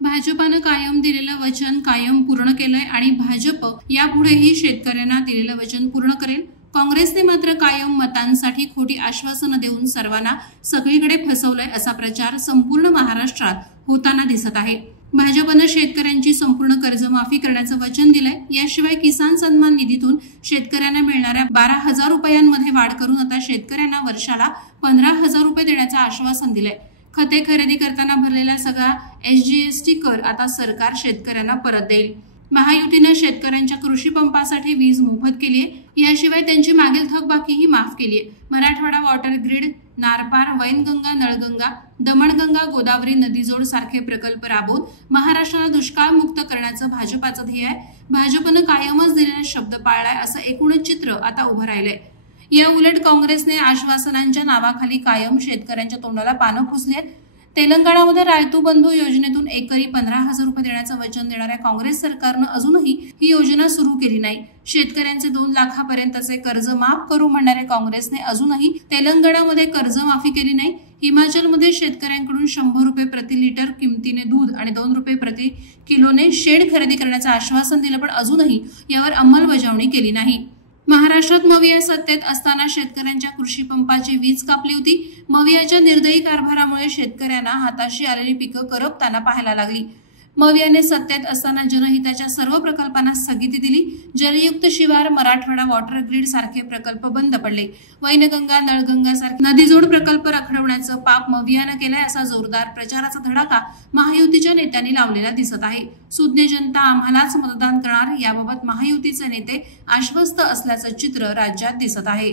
भाजपानं कायम दिलेलं वचन कायम पूर्ण केलंय आणि भाजप यापुढेही शेतकऱ्यांना दिलेलं वचन पूर्ण करेल। काँग्रेसने मात्र कायम मतांसाठी खोटी आश्वासनं देऊन सर्वांना सगळीकडे फसवलंय असा प्रचार संपूर्ण महाराष्ट्रात होताना दिसत आहे। भाजपनं शेतकऱ्यांची संपूर्ण कर्जमाफी करण्याचं वचन दिलंय। याशिवाय किसान सन्मान निधीतून शेतकऱ्यांना मिळणाऱ्या 12,000 रुपयांमध्ये वाढ करून आता शेतकऱ्यांना वर्षाला 15,000 रुपये देण्याचं आश्वासन दिलंय। खते खरेदी करताना भरलेला सगळा SGST कर आता सरकार शेतकऱ्यांना परत देईल। महायुतीने शेतकऱ्यांच्या कृषी पंपासाठी वीज मोफत केली आहे। याशिवाय त्यांची मागील थकबाकीही माफ केली आहे। मराठवाडा वॉटर ग्रिड, नारपार, वैनगंगा, नळगंगा, दमणगंगा, गोदावरी नदीजोड सारखे प्रकल्प राबवून महाराष्ट्राला दुष्काळ मुक्त करण्याचं भाजपाचं ध्येय आहे। भाजपनं कायमच दिलेला शब्द पाळलाय असं एकूणच चित्र आता उभं राहिलंय। या उलट काँग्रेसने आश्वासनांच्या नावाखाली कायम शेतकऱ्यांच्या तोंडाला पानं पुसलेत। तेलंगणामध्ये रायतू बंधू योजनेतून एकरी 15,000 रुपये देण्याचं वचन देणाऱ्या काँग्रेस सरकारनं अजूनही ही योजना सुरू केली नाही। शेतकऱ्यांचे 2 लाखापर्यंतचे कर्ज माफ करू म्हणणाऱ्या काँग्रेसने अजूनही तेलंगणामध्ये कर्जमाफी केली नाही। हिमाचलमध्ये शेतकऱ्यांकडून 100 रुपये प्रति लिटर किमतीने दूध आणि 2 रुपये प्रति किलोने शेड खरेदी करण्याचं आश्वासन दिलं, पण अजूनही यावर अंमलबजावणी केली नाही। महाराष्ट्रात मविया सत्तेत असताना शेतकऱ्यांच्या कृषी पंपाची वीज कापली होती। मवियाच्या निर्दयी कारभारामुळे शेतकऱ्यांना हाताशी आलेली पिकं करपताना पाहायला लागली। मवियाने सत्तेत असताना जनहिताच्या सर्व प्रकल्पांना स्थगिती दिली। जलयुक्त शिवार, मराठवाडा वॉटर ग्रिड सारखे प्रकल्प बंद पडले। वैनगंगा, नळगंगा सारखे नदीजोड प्रकल्प रखडवण्याचं पाप मवियानं केलंय असा जोरदार प्रचाराचा धडाका महायुतीच्या नेत्यांनी लावलेला दिसत आहे। सुज्ञ जनता आम्हालाच मतदान करणार याबाबत महायुतीचे नेते आश्वस्त असल्याचं चित्र राज्यात दिसत आहे।